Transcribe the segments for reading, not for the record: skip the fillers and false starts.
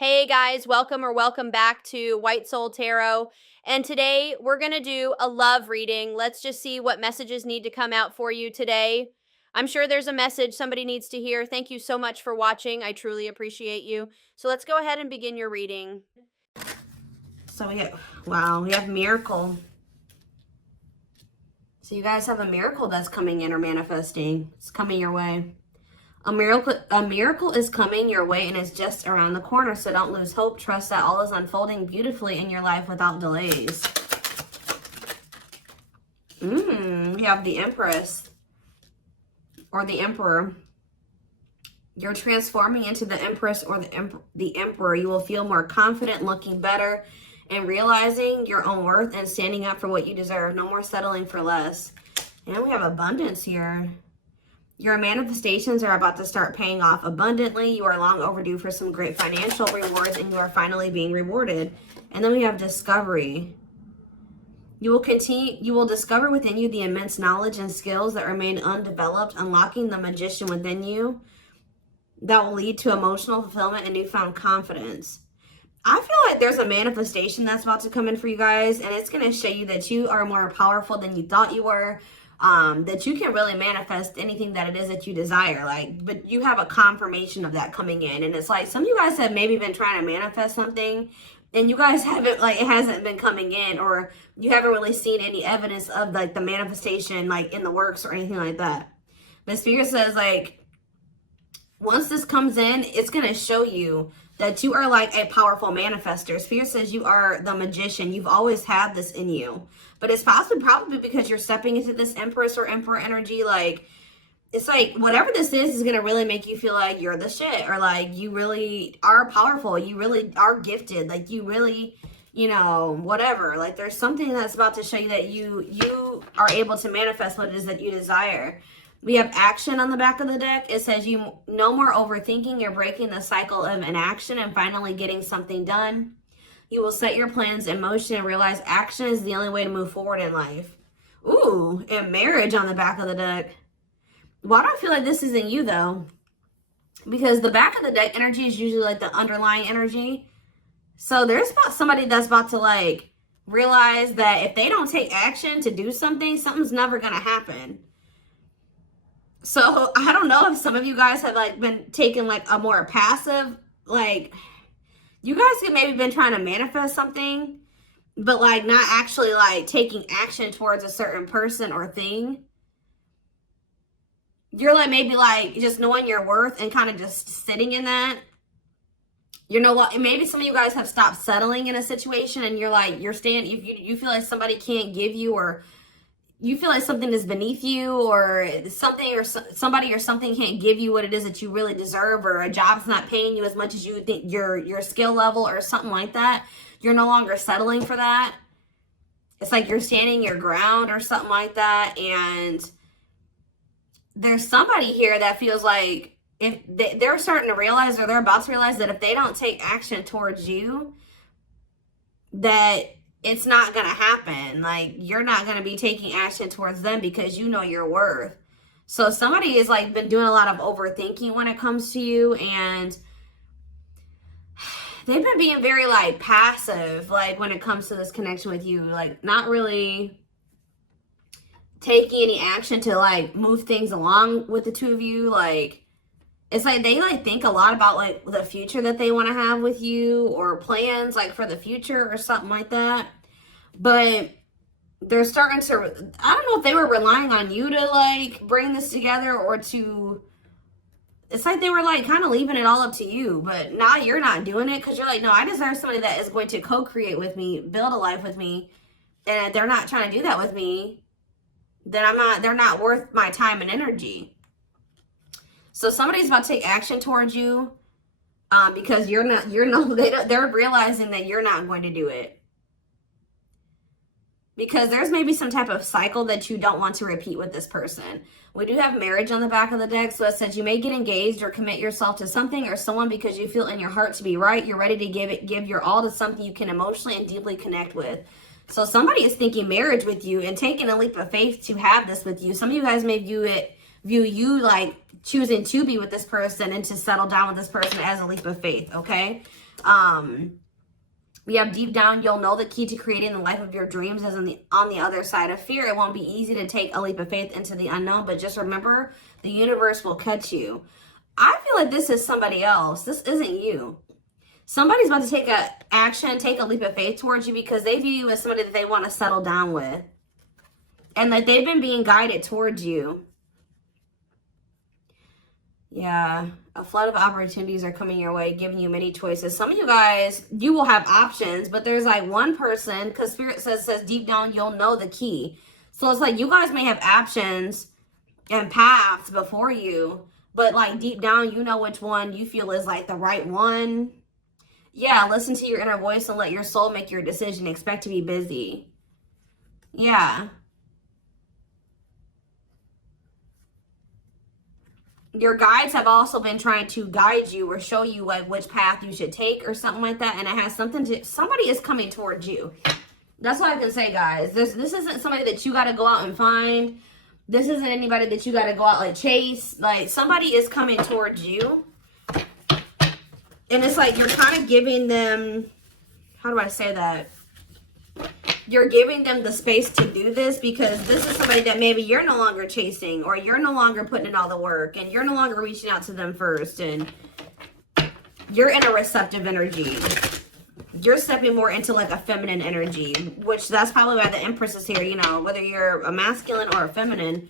Hey guys, welcome back to White Soul Tarot. And today we're going to do a love reading. Let's just see what messages need to come out for you today. I'm sure there's a message somebody needs to hear. Thank you so much for watching. I truly appreciate you. So let's go ahead and begin your reading. So we have miracle. So you guys have a miracle that's coming in or manifesting. It's coming your way. A miracle is coming your way and is just around the corner. So don't lose hope. Trust that all is unfolding beautifully in your life without delays. We have the Empress or the Emperor. You're transforming into the Empress or the Emperor. You will feel more confident, looking better, and realizing your own worth and standing up for what you deserve. No more settling for less. And we have abundance here. Your manifestations are about to start paying off abundantly. You are long overdue for some great financial rewards, and you are finally being rewarded. And then we have discovery. You will discover within you the immense knowledge and skills that remain undeveloped, unlocking the magician within you that will lead to emotional fulfillment and newfound confidence. I feel like there's a manifestation that's about to come in for you guys, and it's going to show you that you are more powerful than you thought you were. That you can really manifest anything that it is that you desire, but you have a confirmation of that coming in. And it's like some of you guys have maybe been trying to manifest something and you guys haven't, it hasn't been coming in, or you haven't really seen any evidence of the manifestation in the works or anything like that. But Spirit says once this comes in, it's going to show you that you are a powerful manifester. Spirit says you are the magician. You've always had this in you. But it's probably because you're stepping into this Empress or Emperor energy. It's whatever this is going to really make you feel like you're the shit. Or you really are powerful. You really are gifted. You really, whatever. There's something that's about to show you that you are able to manifest what it is that you desire. We have action on the back of the deck. It says no more overthinking. You're breaking the cycle of inaction and finally getting something done. You will set your plans in motion and realize action is the only way to move forward in life. Ooh, and marriage on the back of the deck. Why do I feel like this isn't you, though? Because the back of the deck energy is usually the underlying energy. So there's somebody that's about to realize that if they don't take action to do something, something's never going to happen. So I don't know if some of you guys have been taking a more passive, you guys have maybe been trying to manifest something, but not actually taking action towards a certain person or thing. You're maybe just knowing your worth and kind of just sitting in that. You know what? Maybe some of you guys have stopped settling in a situation, and you're staying. You feel like somebody can't give you, or you feel like something is beneath you, or something or somebody or something can't give you what it is that you really deserve, or a job's not paying you as much as you think your skill level or something like that. You're no longer settling for that. It's you're standing your ground or something like that. And there's somebody here that feels like if they're starting to realize, or they're about to realize, that if they don't take action towards you, that it's not going to happen. You're not going to be taking action towards them because you know your worth. So somebody has been doing a lot of overthinking when it comes to you, and they've been being very passive when it comes to this connection with you, not really taking any action to move things along with the two of you. It's they think a lot about the future that they want to have with you, or plans for the future or something like that. But they're starting to, I don't know if they were relying on you to bring this together, or to, it's they were kind of leaving it all up to you. But now you're not doing it because you're no, I deserve somebody that is going to co-create with me, build a life with me. And if they're not trying to do that with me, then they're not worth my time and energy. So somebody's about to take action towards you because they're realizing that you're not going to do it. Because there's maybe some type of cycle that you don't want to repeat with this person. We do have marriage on the back of the deck. So it says you may get engaged or commit yourself to something or someone because you feel in your heart to be right. You're ready to give your all to something you can emotionally and deeply connect with. So somebody is thinking marriage with you and taking a leap of faith to have this with you. Some of you guys may view you choosing to be with this person and to settle down with this person as a leap of faith, okay? We have deep down, you'll know the key to creating the life of your dreams is on the other side of fear. It won't be easy to take a leap of faith into the unknown, but just remember, the universe will catch you. I feel like this is somebody else. This isn't you. Somebody's about to take a action, take a leap of faith towards you because they view you as somebody that they want to settle down with. And that they've been being guided towards you. Yeah, a flood of opportunities are coming your way, giving you many choices. Some of you guys, you will have options, but there's like one person, because Spirit says deep down, you'll know the key. So it's like you guys may have options and paths before you, but like deep down, you know which one you feel is like the right one. Yeah, listen to your inner voice and let your soul make your decision. Expect to be busy. Yeah. Your guides have also been trying to guide you or show you like which path you should take or something like that. And it has something to, somebody is coming towards you. That's all I can say, guys. This isn't somebody that you got to go out and find. This isn't anybody that you got to go out like chase. Like somebody is coming towards you. And it's like you're kind of giving them, how do I say that? You're giving them the space to do this because this is somebody that maybe you're no longer chasing or you're no longer putting in all the work and you're no longer reaching out to them first and you're in a receptive energy. You're stepping more into like a feminine energy, which that's probably why the Empress is here. You know, whether you're a masculine or a feminine,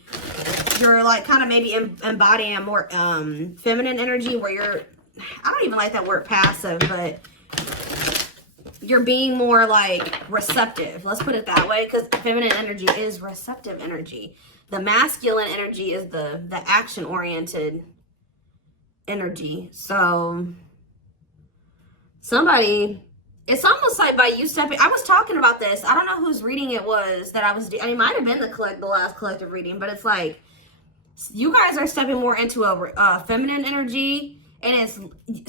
you're like kind of maybe embodying a more feminine energy where you're, I don't even like that word passive, but you're being more like receptive. Let's put it that way, because feminine energy is receptive energy. The masculine energy is the action-oriented energy. So somebody, it's almost like by you stepping, I was talking about this. I don't know whose reading it was that I was, I mean, it might have been the last collective reading, but it's like you guys are stepping more into a feminine energy. And it's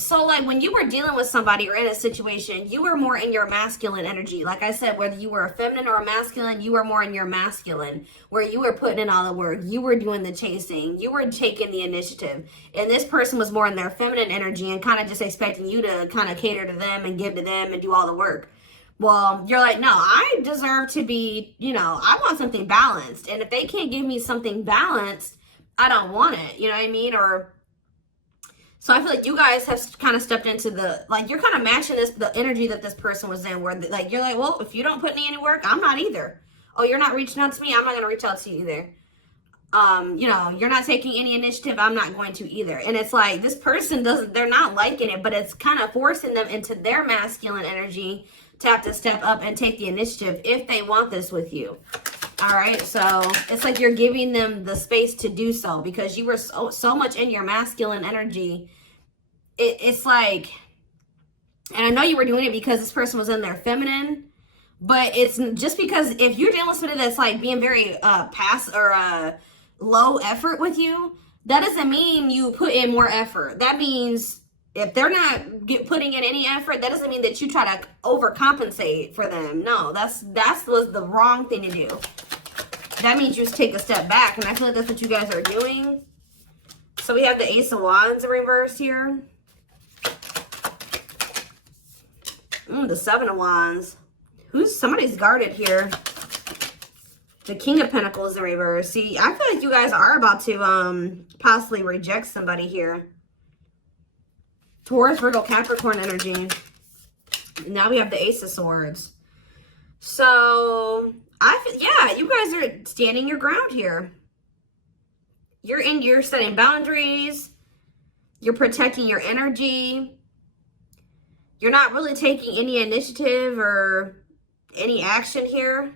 so like when you were dealing with somebody or in a situation, you were more in your masculine energy. Like I said, whether you were a feminine or a masculine, you were more in your masculine, where you were putting in all the work. You were doing the chasing. You were taking the initiative. And this person was more in their feminine energy and kind of just expecting you to kind of cater to them and give to them and do all the work. Well, you're like, no, I deserve to be, you know, I want something balanced. And if they can't give me something balanced, I don't want it. You know what I mean? Or so I feel like you guys have kind of stepped into the, like, you're kind of matching the energy that this person was in, where, like, you're like, well, if you don't put me any work, I'm not either. Oh, you're not reaching out to me? I'm not going to reach out to you either. You know, you're not taking any initiative, I'm not going to either. And it's like, this person they're not liking it, but it's kind of forcing them into their masculine energy to have to step up and take the initiative if they want this with you. All right, so it's like you're giving them the space to do so because you were so much in your masculine energy. It's like, and I know you were doing it because this person was in their feminine, but it's just because if you're dealing with somebody that's like being very low effort with you, that doesn't mean you put in more effort. That means if they're not putting in any effort, that doesn't mean that you try to overcompensate for them. No, that was the wrong thing to do. That means you just take a step back, and I feel like that's what you guys are doing. So we have the Ace of Wands in reverse here. The Seven of Wands. Somebody's guarded here. The King of Pentacles in reverse. See, I feel like you guys are about to possibly reject somebody here. Taurus, Virgo, Capricorn energy. Now we have the Ace of Swords. So yeah, you guys are standing your ground here. You're setting boundaries. You're protecting your energy. You're not really taking any initiative or any action here.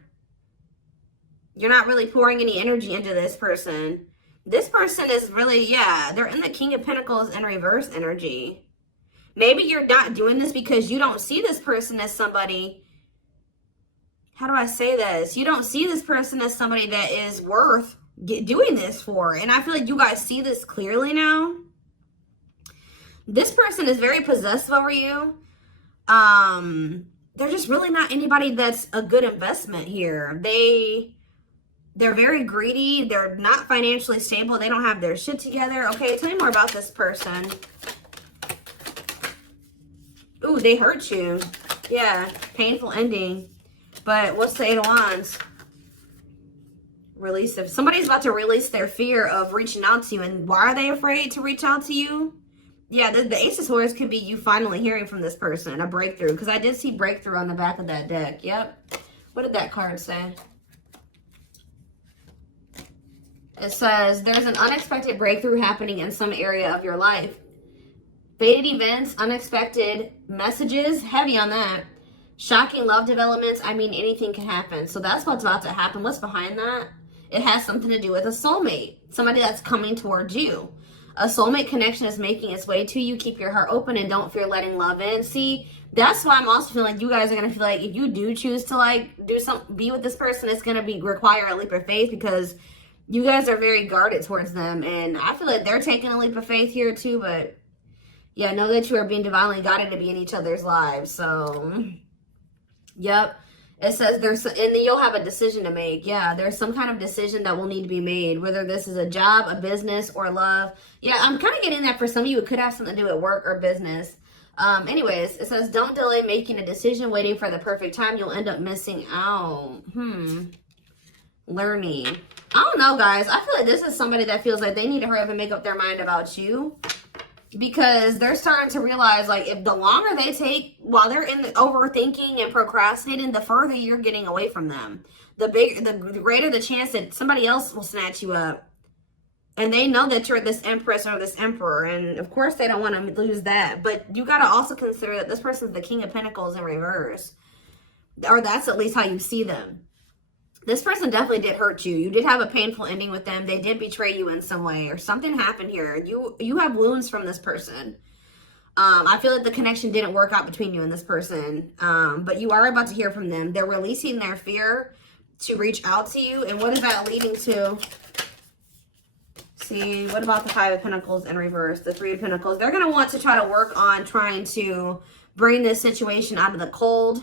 You're not really pouring any energy into this person. This person is really, yeah, they're in the King of Pentacles in reverse energy. Maybe you're not doing this because you don't see this person as somebody, how do I say this? You don't see this person as somebody that is worth doing this for. And I feel like you guys see this clearly now. This person is very possessive over you. They're just really not anybody that's a good investment here. They're very greedy. They're not financially stable. They don't have their shit together. Okay, tell me more about this person. Ooh, they hurt you. Yeah, painful ending. But what's the Eight of Wands? Release. If somebody's about to release their fear of reaching out to you, and why are they afraid to reach out to you? Yeah, the Ace of Swords could be you finally hearing from this person, a breakthrough. Because I did see breakthrough on the back of that deck. Yep. What did that card say? It says, there's an unexpected breakthrough happening in some area of your life. Fated events, unexpected messages, heavy on that. Shocking love developments, I mean, anything can happen. So that's what's about to happen. What's behind that? It has something to do with a soulmate. Somebody that's coming towards you. A soulmate connection is making its way to you. Keep your heart open and don't fear letting love in. See, that's why I'm also feeling like you guys are going to feel like if you do choose to like be with this person, it's going to require a leap of faith because you guys are very guarded towards them. And I feel like they're taking a leap of faith here too. But yeah, know that you are being divinely guided to be in each other's lives. So, yep. It says and then you'll have a decision to make. Yeah, there's some kind of decision that will need to be made, whether this is a job, a business, or love. Yeah, I'm kind of getting that for some of you. It could have something to do with work or business. Anyways, it says, don't delay making a decision, waiting for the perfect time. You'll end up missing out. Learning. I don't know, guys. I feel like this is somebody that feels like they need to hurry up and make up their mind about you. Because they're starting to realize, like, if the longer they take while they're in the overthinking and procrastinating, the further you're getting away from them. The greater the chance that somebody else will snatch you up. And they know that you're this empress or this emperor. And, of course, they don't want to lose that. But you got to also consider that this person's the King of Pentacles in reverse. Or that's at least how you see them. This person definitely did hurt you. You did have a painful ending with them. They did betray you in some way, or something happened here. You have wounds from this person. I feel like the connection didn't work out between you and this person. But you are about to hear from them. They're releasing their fear to reach out to you. And what is that leading to? See, what about the Five of Pentacles in reverse? The Three of Pentacles. They're going to want to try to work on trying to bring this situation out of the cold.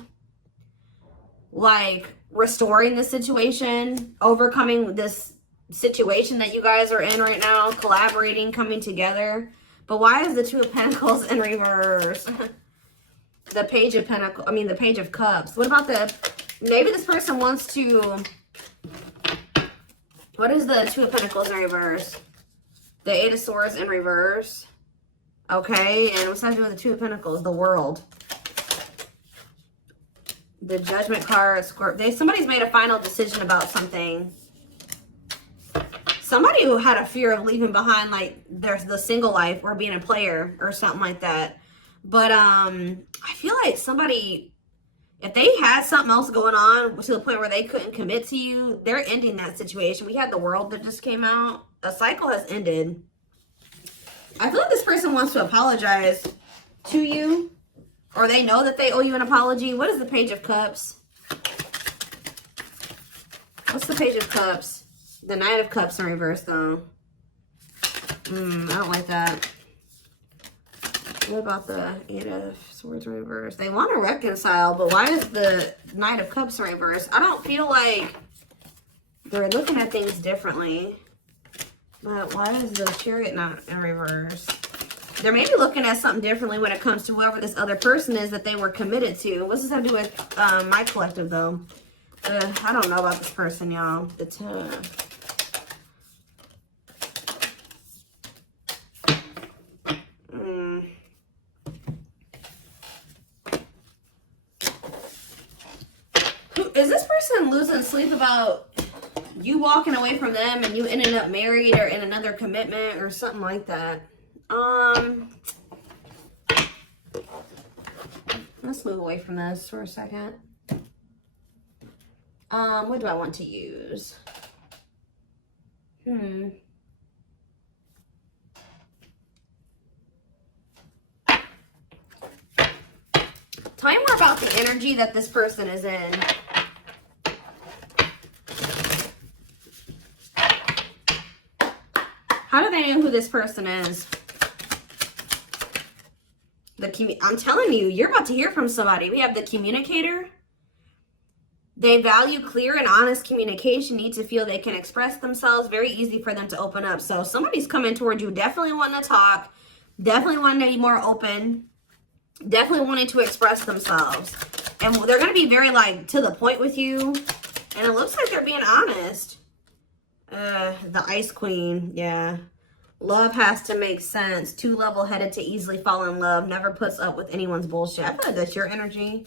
Like restoring the situation, overcoming this situation that you guys are in right now, collaborating, coming together. But why is the Two of Pentacles in reverse? The Page of Pentacles, the Page of Cups. What about maybe this person wants to, what is the Two of Pentacles in reverse? The Eight of Swords in reverse. Okay, and what's that to do with the Two of Pentacles? The World. The Judgment card, Scorpio. Somebody's made a final decision about something. Somebody who had a fear of leaving behind, like, there's the single life or being a player or something like that. But I feel like somebody, if they had something else going on to the point where they couldn't commit to you, they're ending that situation. We had the World that just came out. A cycle has ended. I feel like this person wants to apologize to you. Or they know that they owe you an apology. What is the Page of Cups? What's the Page of Cups? The Knight of Cups in reverse, though. I don't like that. What about the Eight of Swords in reverse? They want to reconcile, but why is the Knight of Cups in reverse? I don't feel like they're looking at things differently. But why is the Chariot not in reverse? They're maybe looking at something differently when it comes to whoever this other person is that they were committed to. What's this have to do with my collective, though? I don't know about this person, y'all. Is this person losing sleep about you walking away from them and you ending up married or in another commitment or something like that? Let's move away from this for a second. What do I want to use? Tell me more about the energy that this person is in. How do they know who this person is? I'm telling you, you're about to hear from somebody. We have the Communicator. They value clear and honest communication, need to feel they can express themselves. Very easy for them to open up. So somebody's coming toward you, definitely wanting to talk, definitely wanting to be more open. Definitely wanting to express themselves. And they're going to be very, like, to the point with you. And it looks like they're being honest. The Ice Queen, yeah. Love has to make sense. Too level-headed to easily fall in love. Never puts up with anyone's bullshit. I feel like that's your energy.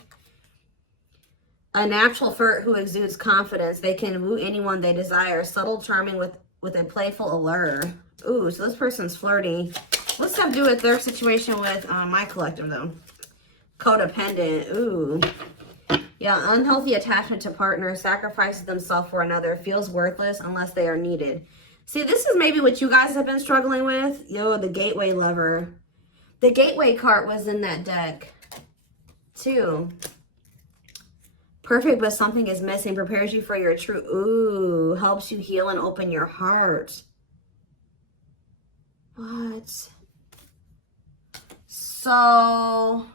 A natural flirt who exudes confidence. They can woo anyone they desire. Subtle, charming with a playful allure. Ooh, so this person's flirty. What's that do with their situation with my collective, though? Codependent. Ooh. Yeah, unhealthy attachment to partner. Sacrifices themselves for another. Feels worthless unless they are needed. See, this is maybe what you guys have been struggling with. Yo, the gateway lover. The gateway card was in that deck, too. Perfect, but something is missing. Prepares you for your true. Ooh, helps you heal and open your heart. What? So,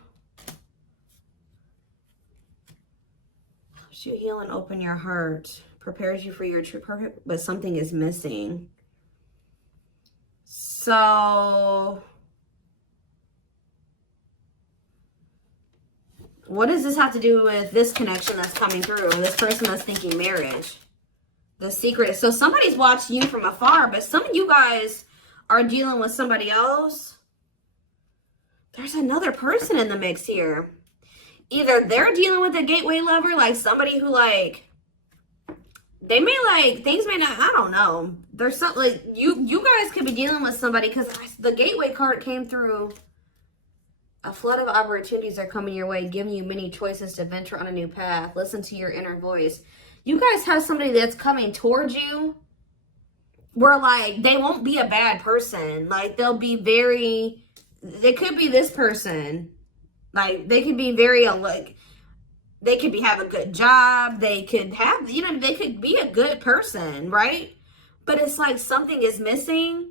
helps you heal and open your heart. Prepares you for your true. Perfect, but something is missing. So, what does this have to do with this connection that's coming through? This person that's thinking marriage. The secret. So somebody's watching you from afar, but some of you guys are dealing with somebody else. There's another person in the mix here. Either they're dealing with a gateway lover, like somebody who, like, they may, like, things may not, I don't know. There's something, like, you guys could be dealing with somebody, because the gateway card came through. A flood of opportunities are coming your way, giving you many choices to venture on a new path. Listen to your inner voice. You guys have somebody that's coming towards you where, like, they won't be a bad person. Like, they'll be very, they could be this person. Like, they could be very, like, they could have a good job. They could have, you know, they could be a good person, right? But it's like something is missing.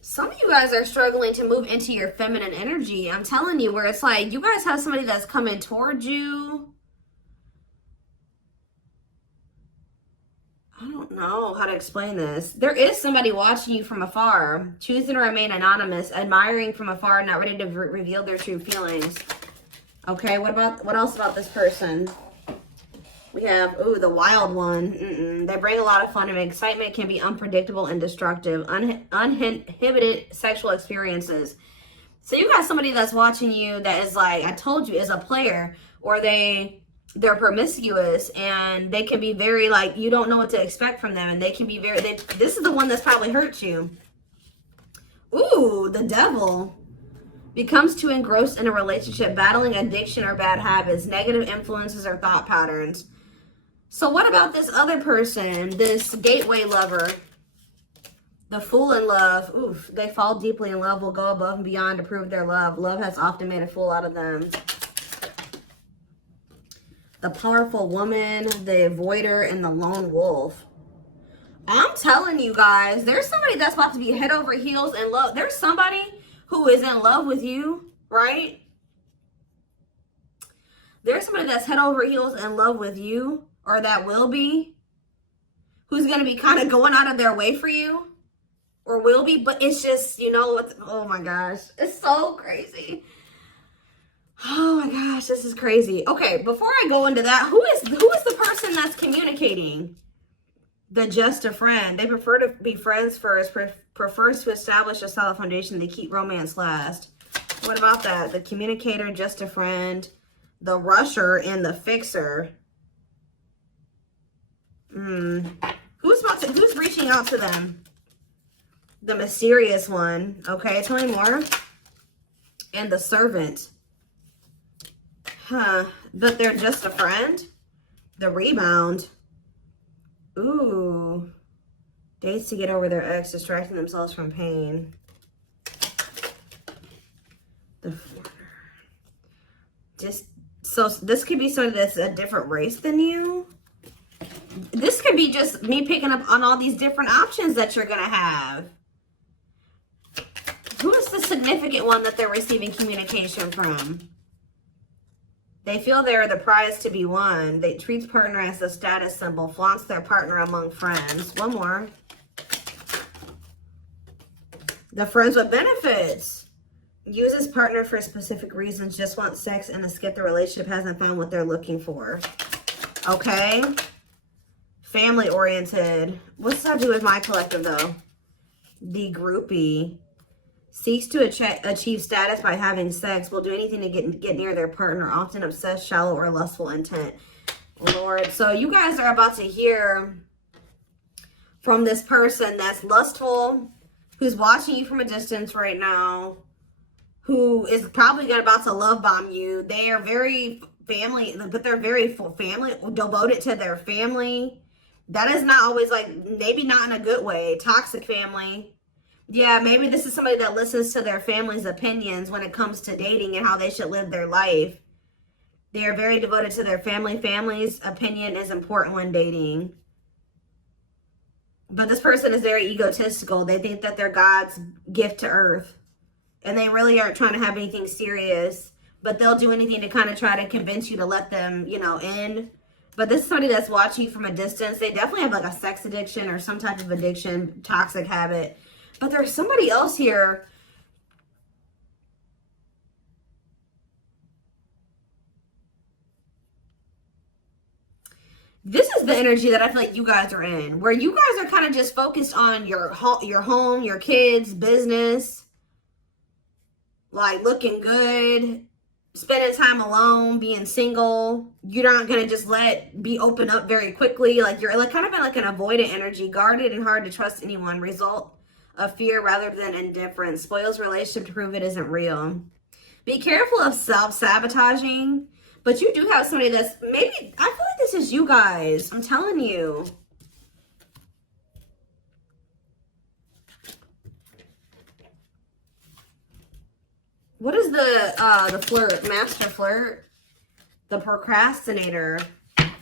Some of you guys are struggling to move into your feminine energy. I'm telling you, where it's like you guys have somebody that's coming towards you. I don't know how to explain this. There is somebody watching you from afar, choosing to remain anonymous, admiring from afar, not ready to reveal their true feelings. Okay, what else about this person? We have, ooh, the wild one. They bring a lot of fun and excitement, can be unpredictable and destructive. Uninhibited sexual experiences. So you got somebody that's watching you that is, like, I told you, is a player, or they're promiscuous, and they can be very, like, you don't know what to expect from them, and they can be very, this is the one that's probably hurt you. Ooh, the devil. Becomes too engrossed in a relationship, battling addiction or bad habits, negative influences or thought patterns. So what about this other person, this gateway lover? The fool in love. Oof, they fall deeply in love, will go above and beyond to prove their love. Love has often made a fool out of them. The powerful woman, the avoider, and the lone wolf. I'm telling you guys, there's somebody that's about to be head over heels in love. There's somebody who is in love with you, right? There's somebody that's head over heels in love with you, or that will be, who's going to be kind of going out of their way for you, or will be, but it's just, you know, oh my gosh, it's so crazy. Oh my gosh, this is crazy. Okay, before I go into that, who is the person that's communicating? The just a friend. They prefer to be friends first, prefers to establish a solid foundation. They keep romance last. What about that? The communicator, just a friend, the rusher, and the fixer. Who's reaching out to them? The mysterious one. Okay, tell me more. And the servant. Huh. But they're just a friend? The rebound. Ooh. Dates to get over their ex, distracting themselves from pain. The so this could be somebody that's a different race than you. This could be just me picking up on all these different options that you're gonna have. Who is the significant one that they're receiving communication from? They feel they're the prize to be won. They treat partner as a status symbol, flaunts their partner among friends. One more. The friends with benefits. Uses partner for specific reasons, just want sex and to skip the relationship, hasn't found what they're looking for. Okay. Family oriented. What's that do with my collective though? The groupie. Seeks to achieve status by having sex, will do anything to get near their partner, often obsessed, shallow, or lustful intent. Lord, so you guys are about to hear from this person that's lustful, who's watching you from a distance right now, who is probably about to love bomb you. They are very family, but they're very family, devoted to their family. That is not always like, maybe not in a good way, toxic family. Yeah, maybe this is somebody that listens to their family's opinions when it comes to dating and how they should live their life. They are very devoted to their family. Family's opinion is important when dating. But this person is very egotistical. They think that they're God's gift to earth. And they really aren't trying to have anything serious. But they'll do anything to kind of try to convince you to let them, you know, in. But this is somebody that's watching you from a distance. They definitely have like a sex addiction or some type of addiction, toxic habit. But there's somebody else here. This is the energy that I feel like you guys are in, where you guys are kind of just focused on your home, your kids, business, like looking good, spending time alone, being single. You're not gonna just be open up very quickly. Like you're like kind of in like an avoidant energy, guarded and hard to trust anyone. Result of fear rather than indifference. Spoils relationship to prove it isn't real. Be careful of self-sabotaging. But you do have somebody that's maybe, I feel like this is you guys. I'm telling you. What is the flirt? Master flirt? The procrastinator.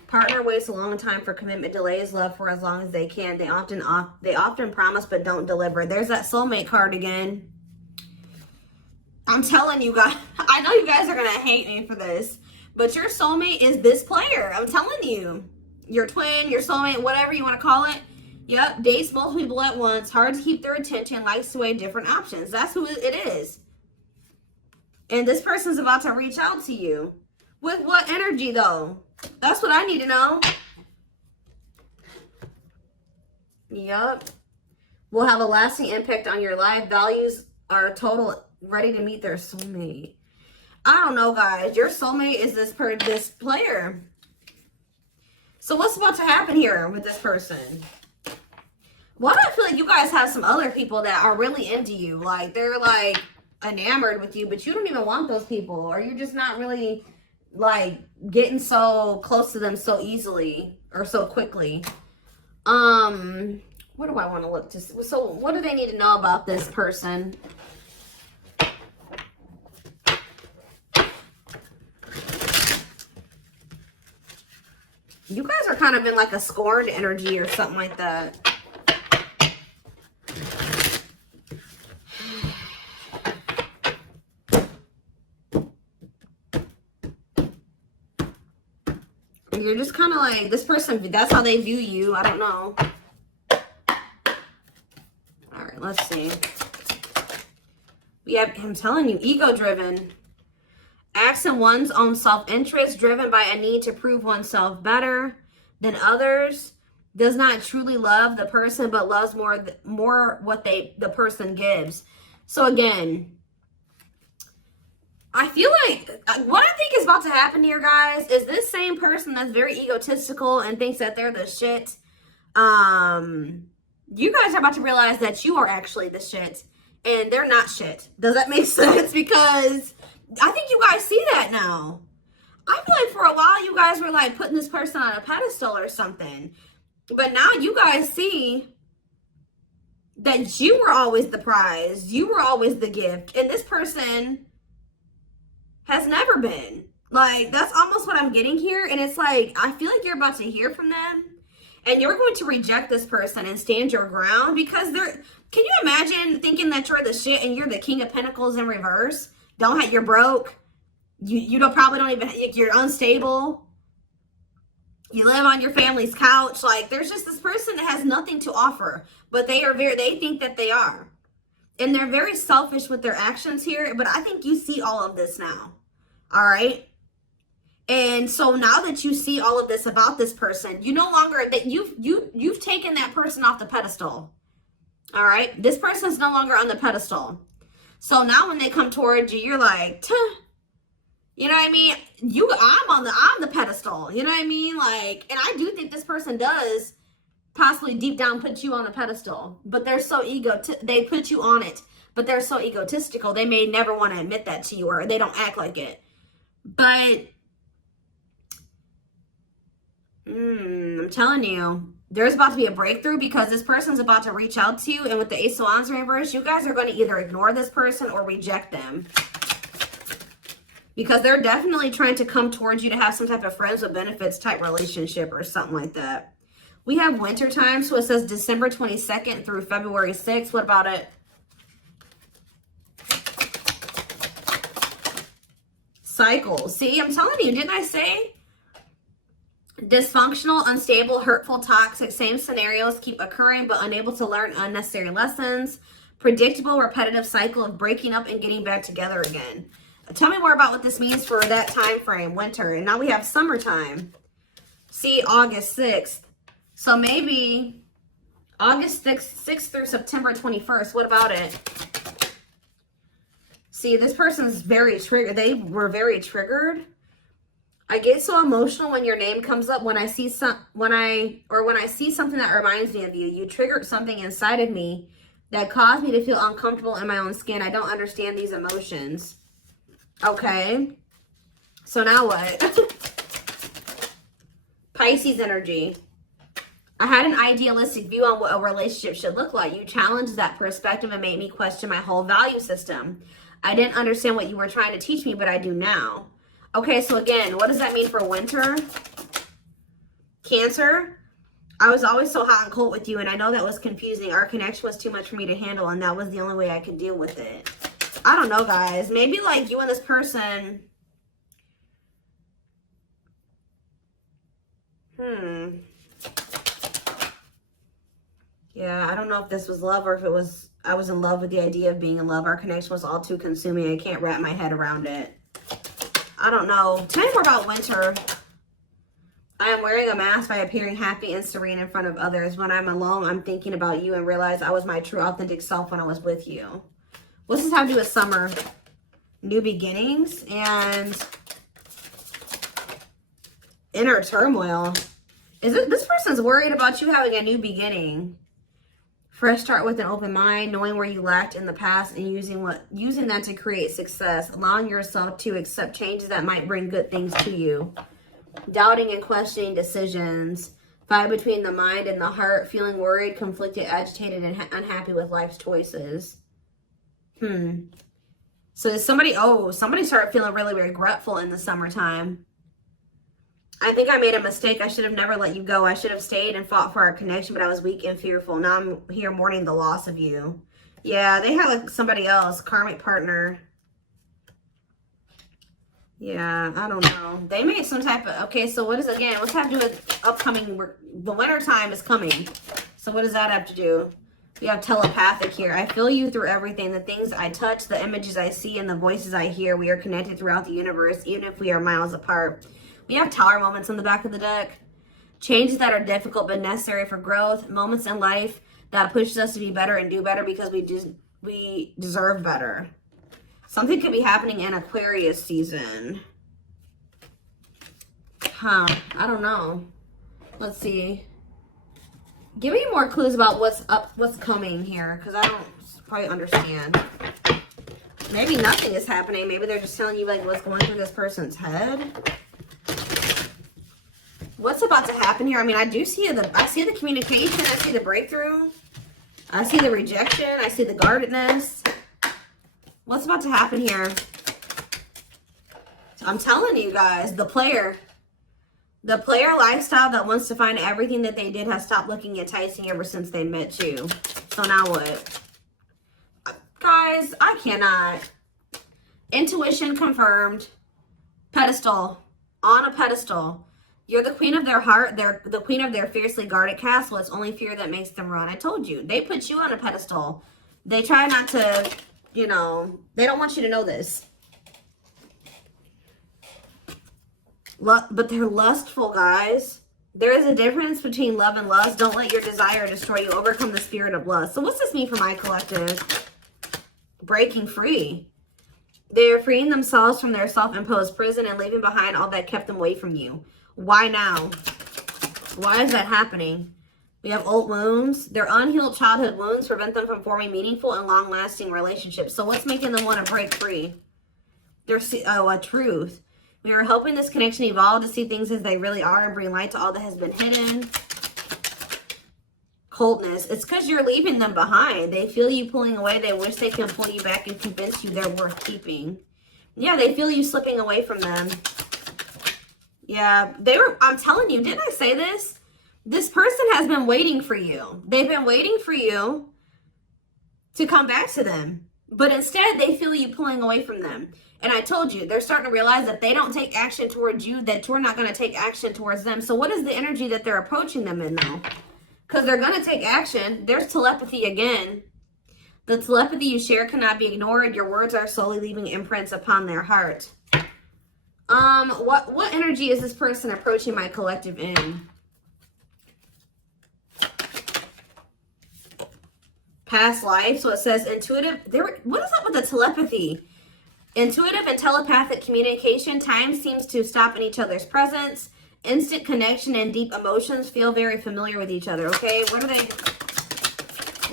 Partner waits a long time for commitment, delays love for as long as they can. They often promise but don't deliver. There's that soulmate card again. I'm telling you guys, I know you guys are going to hate me for this, but your soulmate is this player. I'm telling you. Your twin, your soulmate, whatever you want to call it. Yep, dates multiple people at once, hard to keep their attention, likes to weigh different options. That's who it is. And this person's about to reach out to you. With what energy though? That's what I need to know. Yup. Will have a lasting impact on your life. Values are total, ready to meet their soulmate. I don't know, guys. Your soulmate is this player. So what's about to happen here with this person? Why do I feel like you guys have some other people that are really into you? Like, they're, like, enamored with you, but you don't even want those people. Or you're just not really, like, getting so close to them so easily or so quickly. What do I want to look to see? So what do they need to know about this person? You guys are kind of in like a scorned energy or something like that. You're just kind of like, this person, that's how they view you. I don't know. All right, let's see. We have him telling you, ego-driven. Acts in one's own self-interest, driven by a need to prove oneself better than others. Does not truly love the person, but loves more what the person gives. So again, I feel like what I think is about to happen here, guys, is this same person that's very egotistical and thinks that they're the shit. You guys are about to realize that you are actually the shit and they're not shit. Does that make sense? Because I think you guys see that now. I feel like for a while you guys were like putting this person on a pedestal or something. But now you guys see that you were always the prize. You were always the gift. And this person has never been. Like, that's almost what I'm getting here. And it's like, I feel like you're about to hear from them. And you're going to reject this person and stand your ground. Because they're, can you imagine thinking that you're the shit and you're the King of Pentacles in reverse? You're broke. You don't probably don't even, you're unstable. You live on your family's couch. Like, there's just this person that has nothing to offer, but they think that they are. And they're very selfish with their actions here, but I think you see all of this now. All right? And so now that you see all of this about this person, you no longer, that you've taken that person off the pedestal. All right? This person's no longer on the pedestal. So now when they come towards you, you're like, tuh. You know what I mean? I'm the pedestal. You know what I mean? Like, and I do think this person does possibly deep down put you on a pedestal, but they're so they put you on it, but they're so egotistical. They may never want to admit that to you, or they don't act like it. But I'm telling you, there's about to be a breakthrough, because this person's about to reach out to you. And with the Ace of Wands reverse, you guys are going to either ignore this person or reject them, because they're definitely trying to come towards you to have some type of friends with benefits type relationship or something like that. We have winter time, so it says December 22nd through February 6th. What about it? Cycles. See, I'm telling you, didn't I say? Dysfunctional, unstable, hurtful, toxic, same scenarios keep occurring but unable to learn unnecessary lessons. Predictable, repetitive cycle of breaking up and getting back together again. Tell me more about what this means for that time frame, winter. And now we have summertime. See, August 6th. So maybe August 6th through September 21st. What about it? See, this person's very triggered. They were very triggered. I get so emotional when your name comes up. When I see something that reminds me of you. You triggered something inside of me that caused me to feel uncomfortable in my own skin. I don't understand these emotions. Okay. So now what? Pisces energy. I had an idealistic view on what a relationship should look like. You challenged that perspective and made me question my whole value system. I didn't understand what you were trying to teach me, but I do now. Okay, so again, what does that mean for winter? Cancer. I was always so hot and cold with you, and I know that was confusing. Our connection was too much for me to handle, and that was the only way I could deal with it. I don't know, guys. Maybe like you and this person. Yeah, I don't know if this was love or if it was, I was in love with the idea of being in love. Our connection was all too consuming. I can't wrap my head around it. I don't know. Tell me more about winter. I am wearing a mask by appearing happy and serene in front of others. When I'm alone, I'm thinking about you and realize I was my true authentic self when I was with you. What's this have to do with summer? New beginnings and inner turmoil. Is it this person's worried about you having a new beginning? Fresh start with an open mind, knowing where you lacked in the past and using that to create success. Allowing yourself to accept changes that might bring good things to you. Doubting and questioning decisions. Fight between the mind and the heart. Feeling worried, conflicted, agitated, and unhappy with life's choices. So somebody started feeling really regretful in the summertime. I think I made a mistake. I should have never let you go. I should have stayed and fought for our connection, but I was weak and fearful. Now I'm here mourning the loss of you. Yeah, they had like somebody else, karmic partner. Yeah, I don't know. They made some type of, okay, so what is, again, what's that have to do with upcoming, the winter time is coming. So what does that have to do? We have telepathic here. I feel you through everything. The things I touch, the images I see, and the voices I hear. We are connected throughout the universe, even if we are miles apart. We have tower moments on the back of the deck. Changes that are difficult but necessary for growth. Moments in life that pushes us to be better and do better because we deserve better. Something could be happening in Aquarius season. I don't know. Let's see. Give me more clues about what's coming here, because I don't quite understand. Maybe nothing is happening. Maybe they're just telling you like what's going through this person's head. What's about to happen here? I mean, I see the communication. I see the breakthrough. I see the rejection. I see the guardedness. What's about to happen here? I'm telling you guys, the player lifestyle that wants to find everything that they did has stopped looking enticing ever since they met you. So now what? Guys, I cannot. Intuition confirmed. Pedestal. On a pedestal. You're the queen of their heart. They're the queen of their fiercely guarded castle. It's only fear that makes them run. I told you. They put you on a pedestal. They try not to, you know, they don't want you to know this. But they're lustful, guys. There is a difference between love and lust. Don't let your desire destroy you. Overcome the spirit of lust. So what's this mean for my collective? Breaking free. They are freeing themselves from their self-imposed prison and leaving behind all that kept them away from you. Why now? Why is that happening? We have old wounds. Their unhealed childhood wounds prevent them from forming meaningful and long-lasting relationships. So what's making them want to break free? There's a truth. We are helping this connection evolve to see things as they really are and bring light to all that has been hidden. Coldness. It's because you're leaving them behind. They feel you pulling away. They wish they can pull you back and convince you they're worth keeping. Yeah, they feel you slipping away from them. Yeah, I'm telling you, didn't I say this? This person has been waiting for you. They've been waiting for you to come back to them. But instead, they feel you pulling away from them. And I told you, they're starting to realize that they don't take action towards you, that you're not going to take action towards them. So what is the energy that they're approaching them in, though? Because they're going to take action. There's telepathy again. The telepathy you share cannot be ignored. Your words are slowly leaving imprints upon their heart. What energy is this person approaching my collective in? Past life. So it says intuitive. What is up with the telepathy? Intuitive and telepathic communication. Time seems to stop in each other's presence. Instant connection and deep emotions. Feel very familiar with each other. Okay, what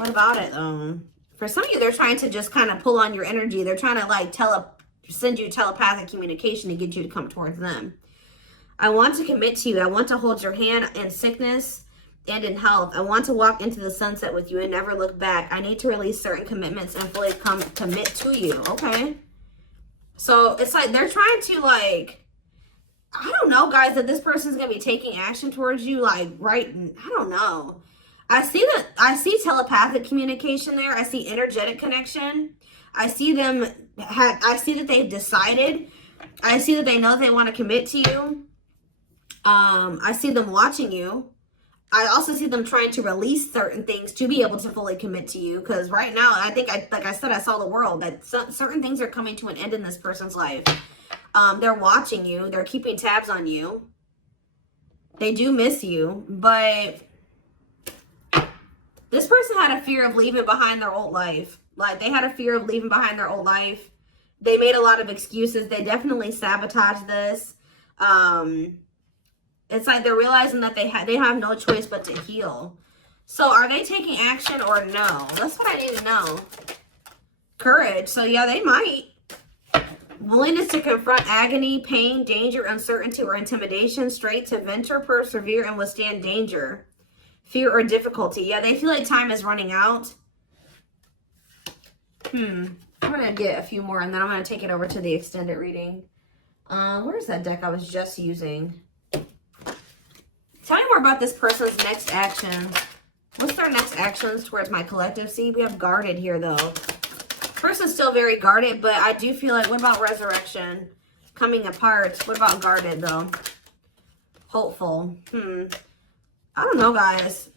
about it? For some of you, they're trying to just kind of pull on your energy. They're trying to like send you telepathic communication to get you to come towards them. I want to commit to you. I want to hold your hand in sickness and in health. I want to walk into the sunset with you and never look back. I need to release certain commitments and fully commit to you. Okay. So it's like they're trying to like, I don't know, guys, that this person's going to be taking action towards you. Like, right. I don't know. I see telepathic communication there. I see energetic connection. I see I see that they've decided. I see that they know they want to commit to you. I see them watching you. I also see them trying to release certain things to be able to fully commit to you. Because right now, I think, like I said, I saw the world that certain things are coming to an end in this person's life. They're watching you. They're keeping tabs on you. They do miss you. But this person had a fear of leaving behind their old life. Like, they had a fear of leaving behind their old life. They made a lot of excuses. They definitely sabotaged this. It's like they're realizing that they have no choice but to heal. So are they taking action or no? That's what I need to know. Courage. So yeah, they might. Willingness to confront agony, pain, danger, uncertainty, or intimidation. Straight to venture, persevere, and withstand danger. Fear or difficulty. Yeah, they feel like time is running out. I'm going to get a few more and then I'm going to take it over to the extended reading. Where's that deck I was just using? Tell me more about this person's next action. What's their next actions towards my collective? See, we have guarded here, though. Person's still very guarded, but I do feel like, what about resurrection? Coming apart. What about guarded, though? Hopeful. I don't know, guys.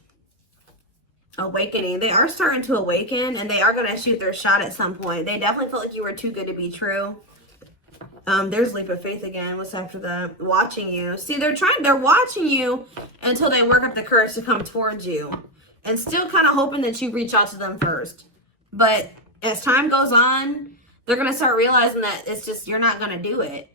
Awakening. They are starting to awaken, and they are going to shoot their shot at some point. They definitely felt like you were too good to be true. There's leap of faith again. What's after that? Watching you. See, they're watching you until they work up the courage to come towards you. And still kind of hoping that you reach out to them first. But as time goes on, they're going to start realizing that it's just, you're not going to do it.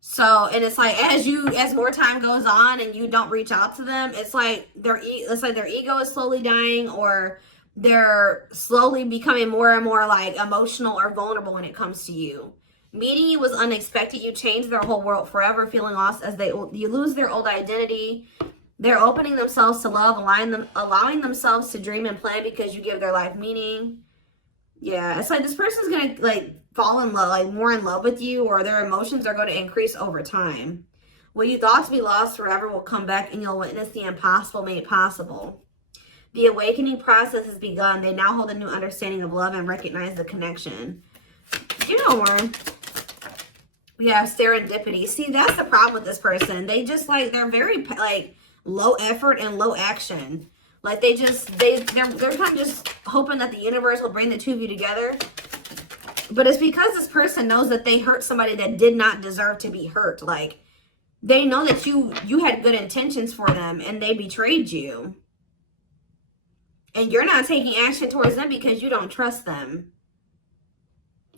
So, and it's like, as more time goes on and you don't reach out to them, it's like their ego is slowly dying, or they're slowly becoming more and more like emotional or vulnerable when it comes to you. Meeting you was unexpected. You changed their whole world forever, feeling lost as you lose their old identity. They're opening themselves to love, allowing themselves to dream and plan because you give their life meaning. Yeah, it's like this person's going to like fall in love, like more in love with you, or their emotions are going to increase over time. What you thought to be lost forever will come back and you'll witness the impossible made possible. The awakening process has begun. They now hold a new understanding of love and recognize the connection. You know more. Yeah, serendipity. See, that's the problem with this person. They just like, they're very like low effort and low action. Like they're kind of just hoping that the universe will bring the two of you together. But it's because this person knows that they hurt somebody that did not deserve to be hurt. Like they know that you had good intentions for them and they betrayed you. And you're not taking action towards them because you don't trust them.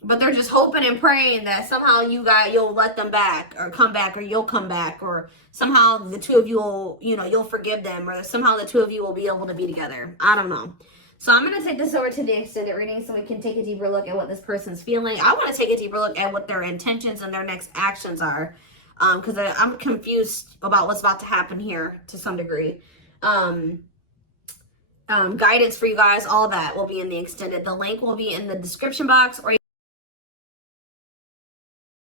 But they're just hoping and praying that somehow you'll let them back or come back, or you'll come back, or somehow the two of you will, you'll forgive them, or somehow the two of you will be able to be together. I don't know. So I'm going to take this over to the extended reading so we can take a deeper look at what this person's feeling. I want to take a deeper look at what their intentions and their next actions are, because I'm confused about what's about to happen here to some degree. Guidance for you guys, all that will be in the extended. The link will be in the description box, or